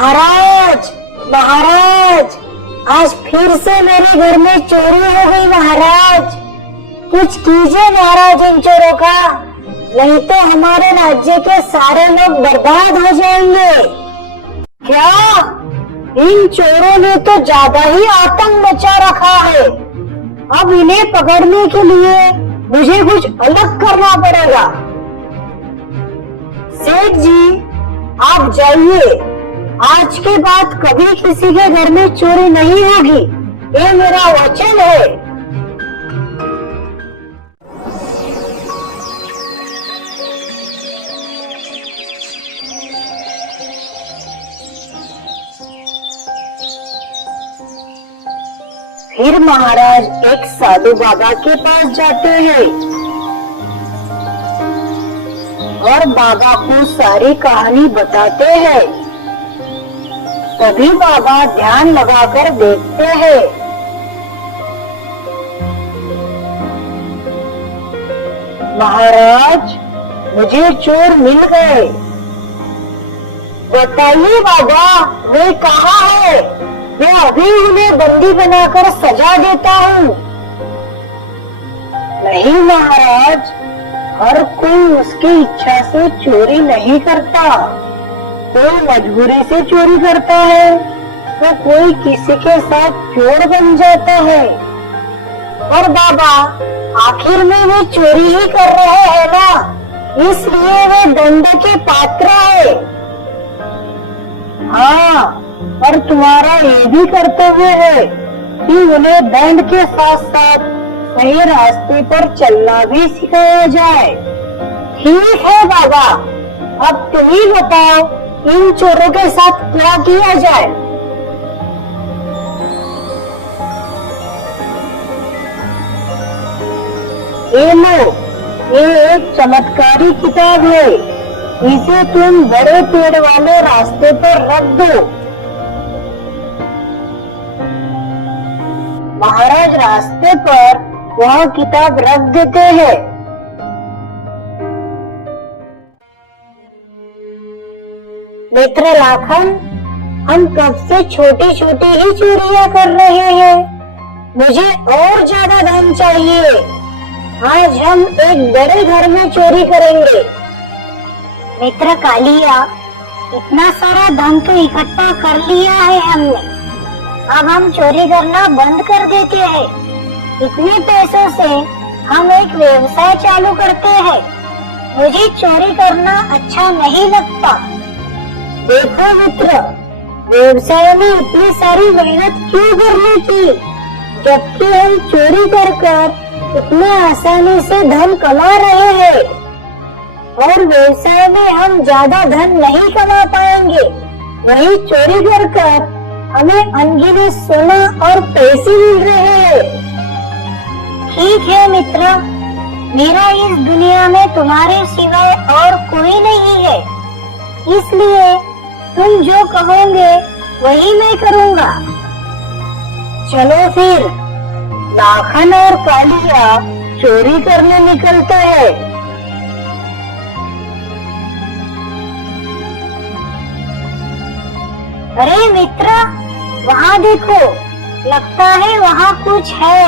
महाराज, महाराज, आज फिर से मेरे घर में चोरी हो गई महाराज। कुछ कीजिए महाराज इन चोरों का, नहीं तो हमारे राज्य के सारे लोग बर्बाद हो जाएंगे। क्या? इन चोरों ने तो ज्यादा ही आतंक मचा रखा है। अब इन्हें पकड़ने के लिए मुझे कुछ अलग करना पड़ेगा। सेठ जी, आप जाइए, आज के बाद कभी किसी के घर में चोरी नहीं होगी, ये मेरा वचन है। फिर महाराज एक साधु बाबा के पास जाते हैं और बाबा को सारी कहानी बताते हैं। तभी बाबा ध्यान लगाकर देखते हैं। महाराज, मुझे चोर मिल गए। बताइए बाबा, वे कहाँ है? मैं अभी उन्हें बंदी बनाकर सजा देता हूँ। नहीं महाराज, हर कोई उसकी इच्छा से चोरी नहीं करता। कोई मजबूरी से चोरी करता है तो कोई किसी के साथ चोर बन जाता है। और बाबा, आखिर में वे चोरी ही कर रहे हैं ना, इसलिए वे दंड के पात्र है। हाँ, और तुम्हारा ये भी कर्तव्य है कि उन्हें दंड के साथ साथ सही रास्ते पर चलना भी सिखाया जाए। ठीक है बाबा, अब तुम ही बताओ, इन चोरों के साथ क्या किया जाए? ये लो, ये एक चमत्कारी किताब है। इसे तुम बड़े पेड़ वाले रास्ते पर रख दो। महाराज रास्ते पर वह किताब रख देते हैं। मित्र लाखन, हम कब से छोटी छोटी ही चोरियां कर रहे हैं। मुझे और ज्यादा धन चाहिए। आज हम एक बड़े घर में चोरी करेंगे। मित्र कालिया, इतना सारा धन तो इकट्ठा कर लिया है हमने। अब हम चोरी करना बंद कर देते हैं। इतने पैसों से हम एक व्यवसाय चालू करते हैं। मुझे चोरी करना अच्छा नहीं लगता। देखो मित्र, व्यवसाय में इतनी सारी मेहनत क्यों करनी थी, जबकि हम चोरी कर इतने आसानी से धन कमा रहे हैं। और व्यवसाय में हम ज्यादा धन नहीं कमा पाएंगे। वही चोरी कर हमें अनगिनत सोना और पैसे मिल रहे हैं। ठीक है मित्र, मेरा इस दुनिया में तुम्हारे सिवाय और कोई नहीं है, इसलिए तुम जो कहोगे वही मैं करूँगा। चलो फिर, लाखन और कालिया चोरी करने निकलते हैं। अरे मित्र, वहाँ देखो, लगता है वहाँ कुछ है।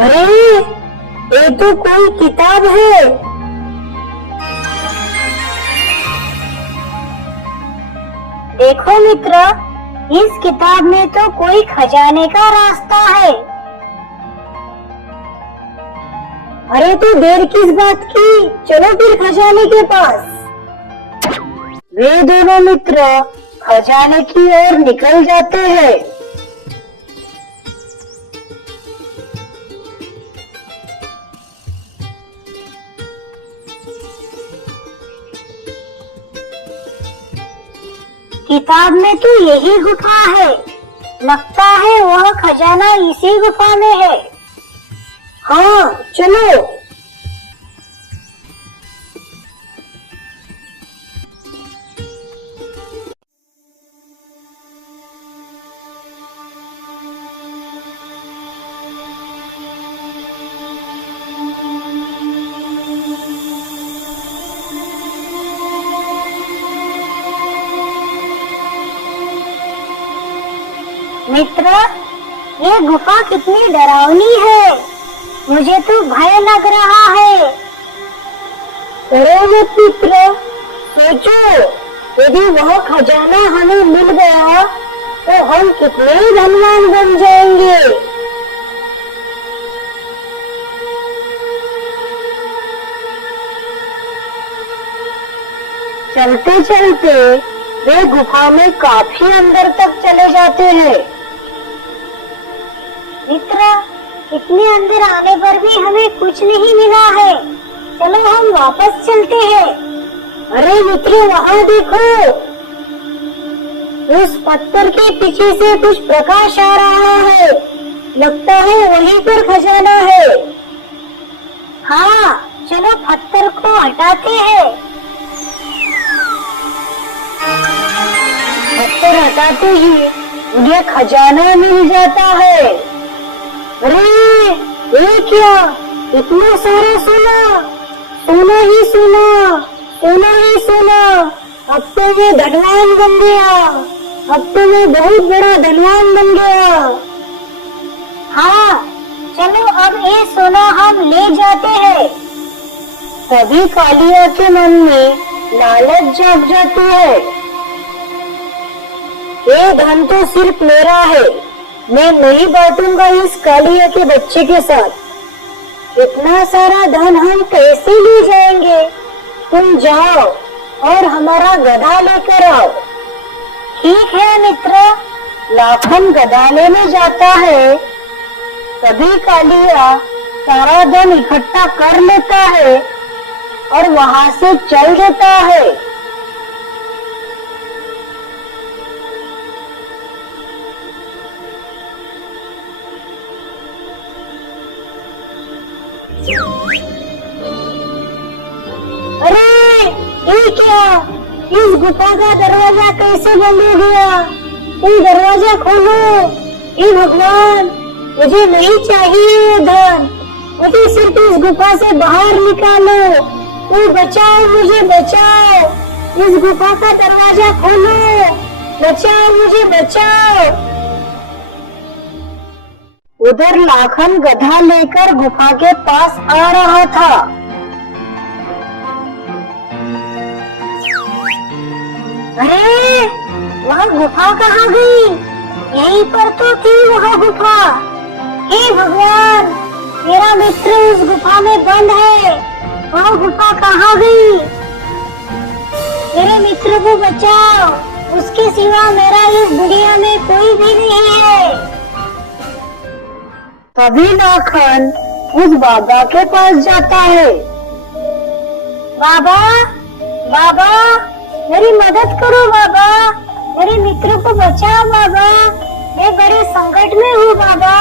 अरे, ये तो कोई किताब है। देखो मित्र, इस किताब में तो कोई खजाने का रास्ता है। अरे तो देर किस बात की, चलो फिर खजाने के पास। वे दोनों मित्र खजाने की ओर निकल जाते हैं। किताब में तो यही गुफा है। लगता है वह खजाना इसी गुफा में है। हाँ, चलो। मित्र, ये गुफा कितनी डरावनी है, मुझे तो भय लग रहा है। अरे मित्र, सोचो, यदि वह खजाना हमें मिल गया तो हम कितने धनवान बन जाएंगे। चलते चलते वे गुफा में काफी अंदर तक चले जाते हैं। मित्र, इतने अंदर आने पर भी हमें कुछ नहीं मिला है, चलो हम वापस चलते हैं। अरे मित्र, वहाँ देखो, उस पत्थर के पीछे से कुछ प्रकाश आ रहा है, लगता है वहीं पर खजाना है। हाँ, चलो पत्थर को हटाते हैं। पत्थर हटाते ही उन्हें खजाना मिल जाता है। अरे ये क्या, इतना सारा सोना, सोना ही सोना, सोना ही सोना। अब तो मैं धनवान बन गया, अब तो मैं बहुत बड़ा धनवान बन गया। हाँ, चलो अब ये सोना हम ले जाते हैं। तभी कालिया के मन में लालच जाग जाती है। ये धन तो सिर्फ मेरा है, मैं नहीं बांटूंगा इस कालिया के बच्चे के साथ। इतना सारा धन हम कैसे ले जाएंगे? तुम जाओ और हमारा गधा लेकर आओ। ठीक है मित्र, लाखन गधा लेने जाता है। तभी कालिया सारा धन इकट्ठा कर लेता है और वहाँ से चल देता है। अरे ये क्या, इस गुफा का दरवाजा कैसे बंद हो गया? ये दरवाजा खोलो। हे भगवान, मुझे नहीं चाहिए ये धन, मुझे सिर्फ इस गुफा से बाहर निकालो। कोई बचाओ, मुझे बचाओ, इस गुफा का दरवाजा खोलो, बचाओ, मुझे बचाओ। उधर लाखन गधा लेकर गुफा के पास आ रहा था। अरे वह गुफा कहाँ गई? यहीं पर तो थी वह गुफा। हे भगवान, मेरा मित्र उस गुफा में बंद है, वह गुफा कहाँ गई? मेरे मित्र को बचाओ, उसके सिवा मेरा इस दुनिया में कोई भी नहीं है। तभी लाखन उस बाबा के पास जाता है। बाबा, बाबा, मेरी मदद करो बाबा, मेरे मित्र को बचाओ बाबा, मैं बड़े संकट में हूँ बाबा।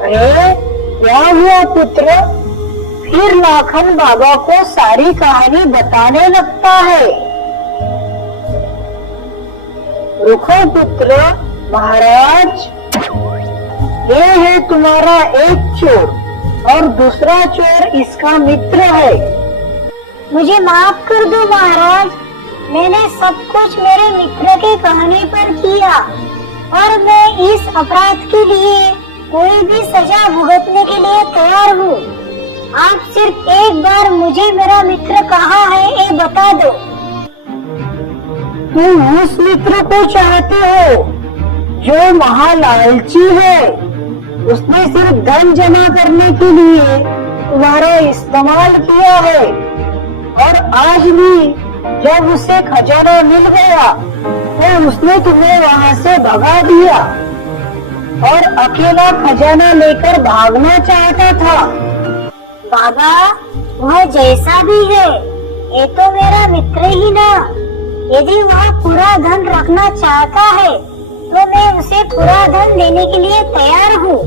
अरे क्या हुआ पुत्र? फिर लाखन बाबा को सारी कहानी बताने लगता है। रुको पुत्र, महाराज, ये है तुम्हारा एक चोर और दूसरा चोर इसका मित्र है। मुझे माफ कर दो महाराज, मैंने सब कुछ मेरे मित्र के कहने पर किया और मैं इस अपराध के लिए कोई भी सजा भुगतने के लिए तैयार हूँ। आप सिर्फ एक बार मुझे मेरा मित्र कहाँ है ये बता दो। तुम उस मित्र को चाहते हो जो महालालची है, उसने सिर्फ धन जमा करने के लिए तुम्हारा इस्तेमाल किया है और आज भी जब उसे खजाना मिल गया तो उसने तुम्हें वहाँ से भगा दिया और अकेला खजाना लेकर भागना चाहता था। बाबा, वह जैसा भी है, ये तो मेरा मित्र ही ना। यदि वह पूरा धन रखना चाहता है तो मैं उसे पूरा धन देने के लिए तैयार हूँ।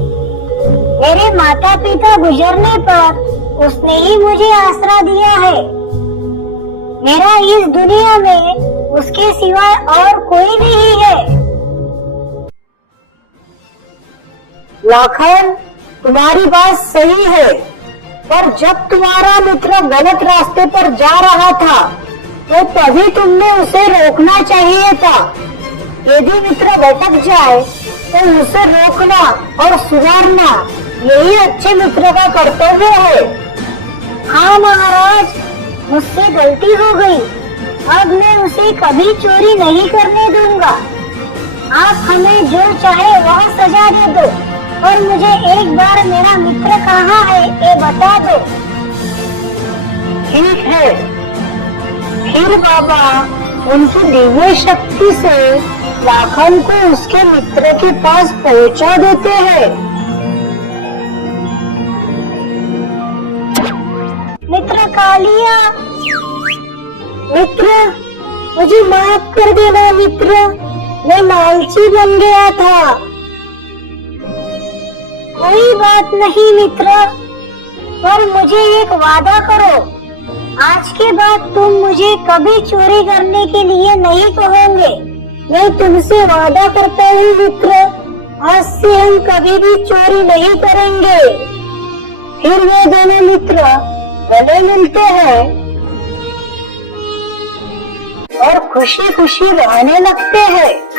मेरे माता पिता गुजरने पर उसने ही मुझे आसरा दिया है। मेरा इस दुनिया में उसके सिवाय और कोई नहीं है। लाखन, तुम्हारी बात सही है, पर जब तुम्हारा मित्र गलत रास्ते पर जा रहा था तो तभी तुमने उसे रोकना चाहिए था। यदि मित्र भटक जाए तो उसे रोकना और सुधारना यही अच्छे मित्र का कर्तव्य है। हाँ महाराज, मुझसे गलती हो गई। अब मैं उसे कभी चोरी नहीं करने दूंगा। आप हमें जो चाहे वह सजा दे दो और मुझे एक बार मेरा मित्र कहाँ है ये बता दो। ठीक है। फिर बाबा उनकी दिव्य शक्ति से लाखन को उसके मित्र के पास पहुंचा देते हैं। मित्र कालिया, मित्र मुझे माफ कर देना मित्र, मैं लालची बन गया था। कोई बात नहीं मित्र, पर मुझे एक वादा करो, आज के बाद तुम मुझे कभी चोरी करने के लिए नहीं कहोगे। मैं तुमसे वादा करता हूँ मित्र, आज से हम कभी भी चोरी नहीं करेंगे। फिर वे दोनों मित्र गले मिलते हैं और खुशी खुशी रहने लगते हैं।